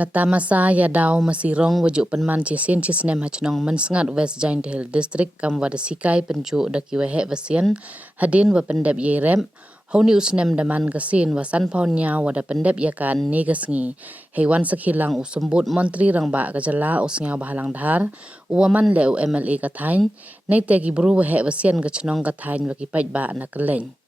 Kata masa ya daw masirong wajuk penman cisin cisnem hacnong mensengat West Giant Hill District kam wada sikai pencu daki wehe wasian hadin wa pendep ye rem honi usnem daman gasin wasan paunya wada pendep ya kan negasngi hewan sekhilang usembut menteri rangba gajala usnga bahalang dhar uwaman leu MLA kathain nei tegi bru wehe wasian gachnong kathain waki pait ba nakeleng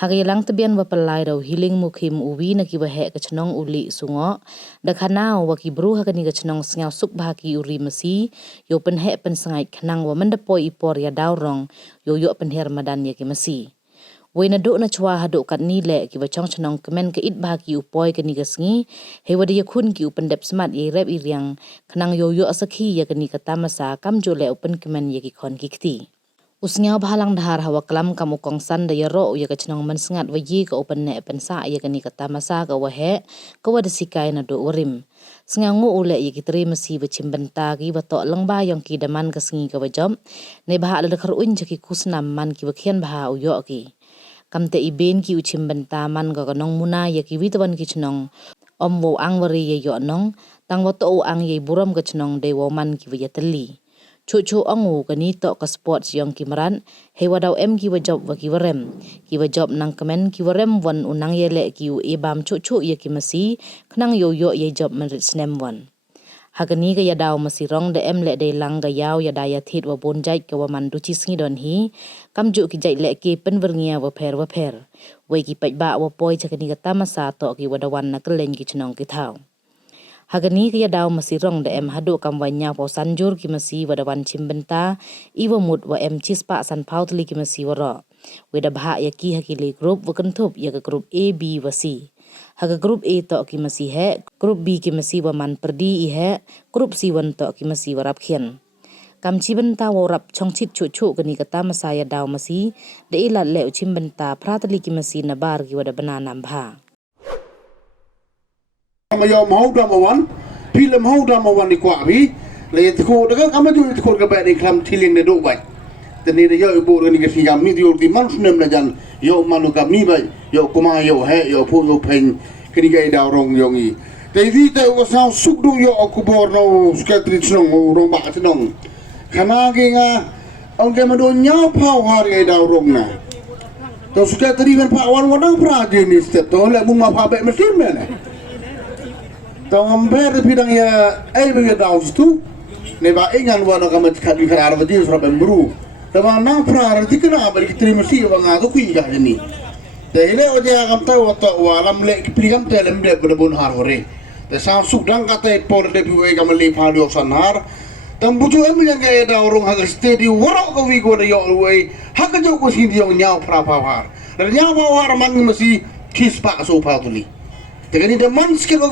Hagilang tebian wapalai daw hiling mukim uwi na kiwahe kachnong uli sungo dakhanao waki bru hakani kachnong sngaw suk bahaki uri masi yo penhe pensangait khanang wa mandapoi ipor ya dawrong yo yo penher madan ya ki masi Wena do na chwa hado kat nile ki wachong chanong kemen ke it bahaki upoi kani gasngi hewadi yakun ki upendep smart ye rep iriang khanang yo yo asakhi ya kani katamasa kam jole open kemen ye ki khon kikti Usngaw bahalang dhar hawa kelam kamu kongsan da yaro ya kachnong mensengat waji ka open ne pensa ya kani kata masa ka wahe ka wada sikai na do urim. Sengangu ule ya kitri masi bacim bentagi bato lengba yang ki daman kasengi ka wajom ne baha ala dakar un jaki kusnam man ki wakhian baha uyo ki. Kamte iben ki ucim bentaman ka kanong muna ya ki witawan ki chnong om wo ang wari ya yo nong tang wato o ang ya buram ka chnong de wo man ki wajatali. Cucu angu kanito ka sports yang kimaran hewa daw ki wajob wa ki wajob nang kemen ki warem wan unang yele ki ibam cucu ya ki masi knang yo yo ye job menrit snem wan hagani ga ya daw masi rong de le de lang ga yaw ya daya thit wa bon jai ka wa man duci sngi don hi kam ju ki jai le ki pen werngia wa pher we ki paj ba wa poi chakani ga tamasa to ki wadawan na keleng ki chnong ki thau Hagani kaya daw masirong da hado kam wanya po sanjur ki masi wadawan cimbenta iwa mud wa cispa san pautli ki masi wara. Weda baha ya ki hakili group wakentup ya ke group A, B wa C. Haga group A to ki masi he, group B ki masi wa man perdi i he, group C wan to ki masi warap khian. Kam cimbenta warap chongchit cucu kani kata masaya daw masi da ilat leo cimbenta pratali ki masi nabar ki wada banana bha. Yo mau drama wan film mau drama wan ni kwa bi le tko daga kama ju tko ga ba ni klam thiling ne do bai tani de yo ibu ni ga sigam ni dio di man sunem na jan yo manu kam ni bai yo kuma yo he yo pu yo pen kini ga da rong yo ngi te vi te ko sa suk du yo ku bor no skatri chnong rong ba chnong khana ge nga ong ge ma do nyau phau har ga da rong na to skatri gan pa wan wan pra je ni step to le mu ma pha be mesin ne Tong amper bidang ya bagi daw tu ne ba ingan wana kamat kali karar wadi surab embru tama nang prar dikena bagi terima si wa ngado kui ga ni dele oje agam ta wato walam le kipligam telem de bodon har hore te sa suk dang kata por de bi ga mali phadio sanar tam buju em yang ga da urung ha stedi woro ko wi go de yo we ha ka jo ko si dio nyao pra pa har nyao pa har man masi kispa so pa tuli te ni de man ske go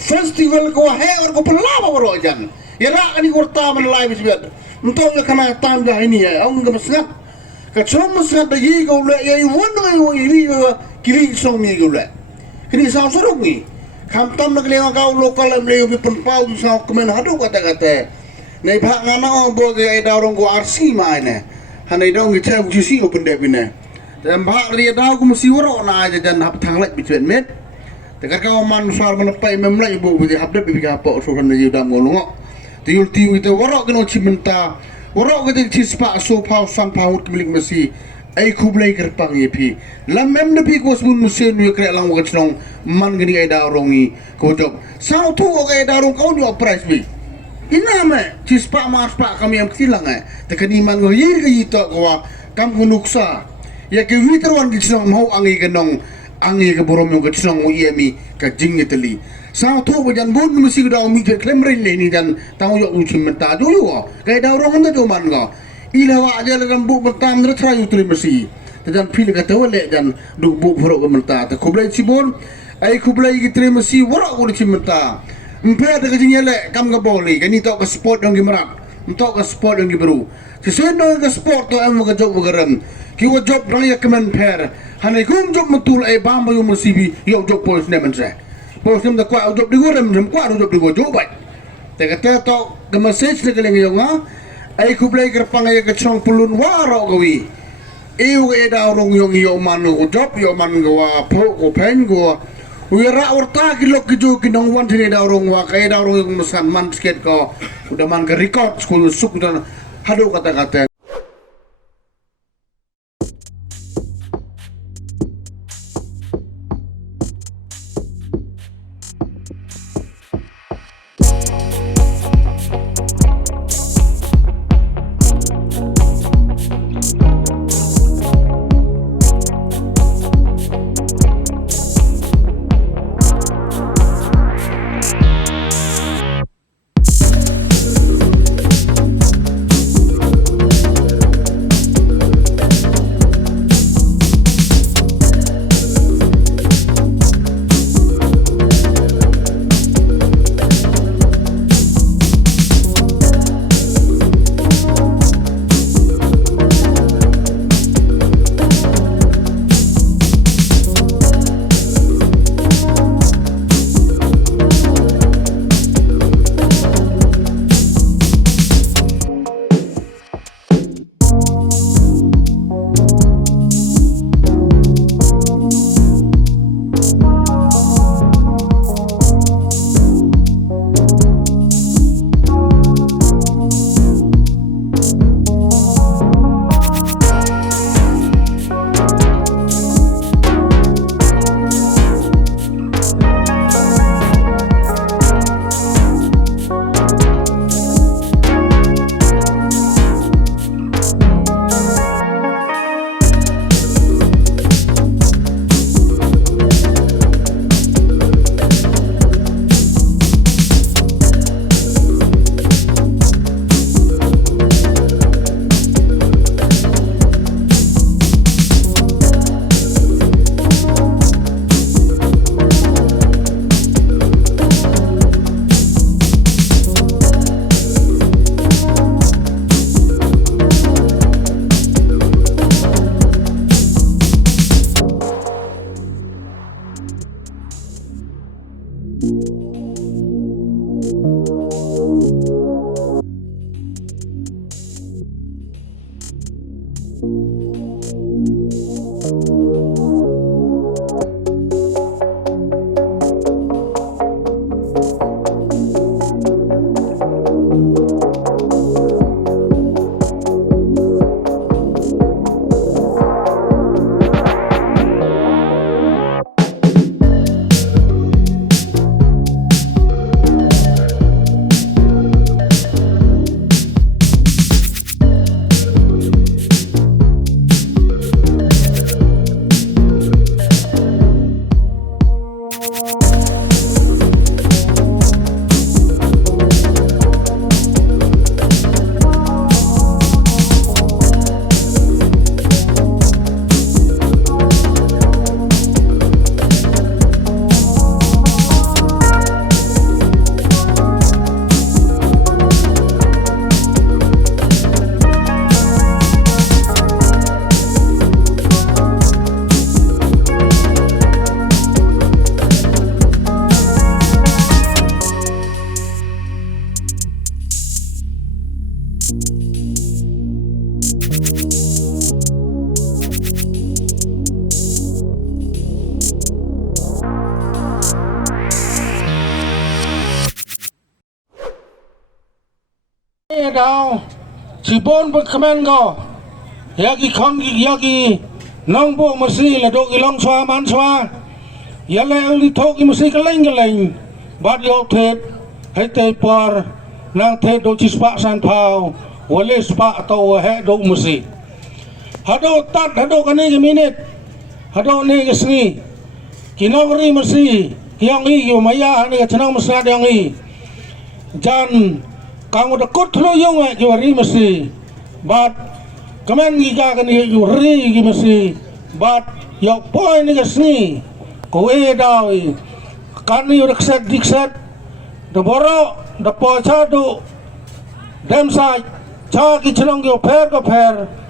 festival ko he or ko pelama waro jan yara ani korta man live biat unto ya kana tam ga ini ya ong ga masngat ka chom masngat da yi go le ye won ga yo yi kiri so mi go le kiri sa so mi kam tam na le ga lokal am le bi pen pau sa ko men hadu kata kata nei pha ngana bo ge ai da rong go arsi mai ne hanai dong gi cham ji si open de bine dem bha ri da ko msi waro na ja jan hap thang lek bi chen met Tegar kau man suar menepai memlai ibu budi habdep bika po suran dari dam ngolong. Tiul itu warok kena cimenta, warok kita cispa so pau san paut milik mesi. Ai kublai kerpang yepi. Lam mem nepi ko sebun mesin yu krek lang wakat senong man gini ai darongi ko job. Sao tu ko ai darong kau ni price bi. Ina me cispa mas pak kami yang ketilang tekani man ngoyir ke yito ko kam kunuksa. Ya ke witerwan kisenong mau angi kenong angi ke borom yang kecil iemi ke jing itali. Sao tu bajan bun mesti dah umi ke klemrin ni dan tahu yo ucim menta dulu. Kaya dah orang anda cuman ko. Ilawa aja dalam buk menta mereka try utri mesti. Dan pilih kata wale dan duk buk berok menta. Tak kublai cibon, ai kublai kitri mesti warok ucim menta. Empat ada jing yale kam ke boli. Kini tak ke sport yang gimerak. Untuk ke sport yang giberu. Sesuai ke sport tu am ke job bergeram. Kiwa job raya kemen per. Hanai kum job matul ai bamba yo musibi yo job pos ne mense pos nem da kwa job digo rem kwa job digo job bai te kata to ke message ne keleng yo nga ai kublai kerpang ai ke chong pulun waro gawi eu e da rong yo man go job yo man go po go pen go Wira urta kilok kiju kinong wan sini daurung wa kaya daurung yung nusan man sket ko udah man ke record school suk dan hado kata-kata. Đào chỉ bốn bậc comment go yaki không yaki nông bộ mà xí là độ cái long xoa man xoa giờ lại đi thô cái mà xí cái lệnh bắt yêu thết hay tây par nang thết độ chỉ spa san phao wale spa tàu hệ độ mà xí hado tat hado cái này cái minute hado này cái xí cái nông ri mà xí yang i cái maya này cái chanang mà sa yang i jan kamu dah kot lo yung juari mesti, but kemen giga kan juari gi mesti, but yok poin ni kesni, kowe dawi, kan ni udah set dikset, dah boro, dah pocha do, dem sai, cha ki chelong yo per,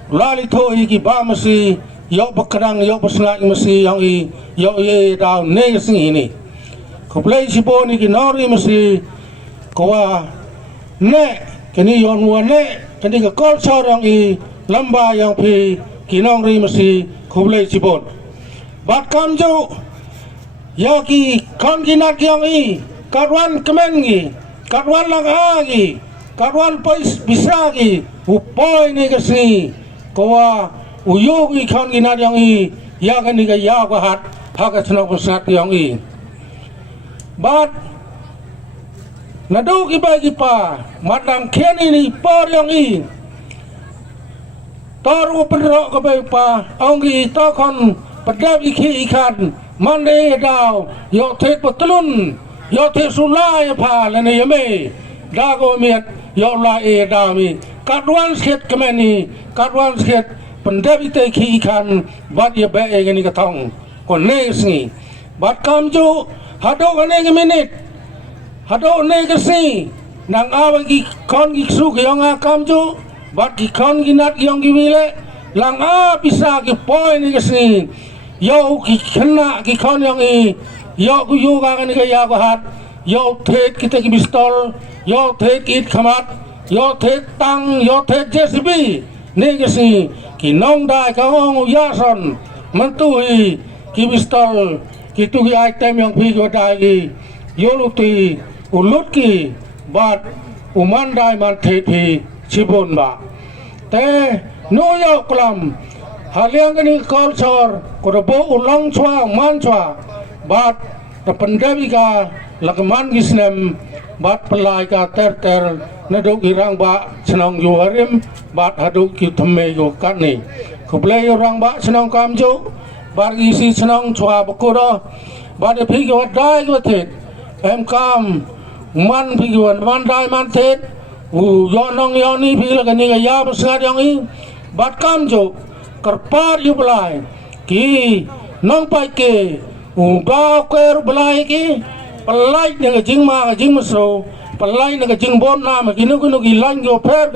lali thoi ki ba mesti, yok bekerang yok berselak mesti yang i yok ye daw ne kesni ni, kau play si boni ki nori mesti, kowa ne kini yon wan ne kini ke culture yang i lamba yang pi kinong ri mesti kublai cibon bat kam jo yaki kan kinat yang i karwan kemen gi karwan lang gi karwan pais bisa gi upoi ni kasi kawa uyogi kan kinat yang i ya kan ni ka ya ko hat haka senang pesat yang i but nado ki bagi pa madang keni ni por yang i taru pendrok ke bagi pa ongi tokon pedap iki ikan mande dau yo te petulun yo te sulai pa lene yame dago miet yo la e dami kadwan sket kemeni kadwan sket pendap iki ikan bat ye be e ni katong kon nesngi bat kamju hado kane minit hado ne kasi nang awan ki kon ki su ki yang kamju bat ki kon ki nat yang ki wile lang bisa ki poi ni kasi yo ki kena ki kon yang i yo ku yu ga ni ka ya ko hat yo thet kita ki pistol yo thet ki khamat yo thet tang yo thet JCB ni kasi ki nong dai ka ong ya son mantui ki pistol ki tu ki item yang phi ko dai ki yo luti ulut ki bat umandai man thet hi chibon ba te no yo klam haliang ni culture ko bo ulang chwa man chwa bat ta pandavika lagman gisnem bat pelai ka ter naduk irang ba senang yuarim bat haduk ki thame yo kan ni kublai orang ba senang kamjo bat isi senang chwa bakuro bat phi ko dai ko thet em kam man phi ko man dai man thet u yo nong yo ni phi la ni ga ya besar yang i bat kamjo kerpar yu belai ki nong pai ke u ba ke ru belai ki pelai ne jing ma jing so pelai ne jing bon na ma ki nu ki lang yo per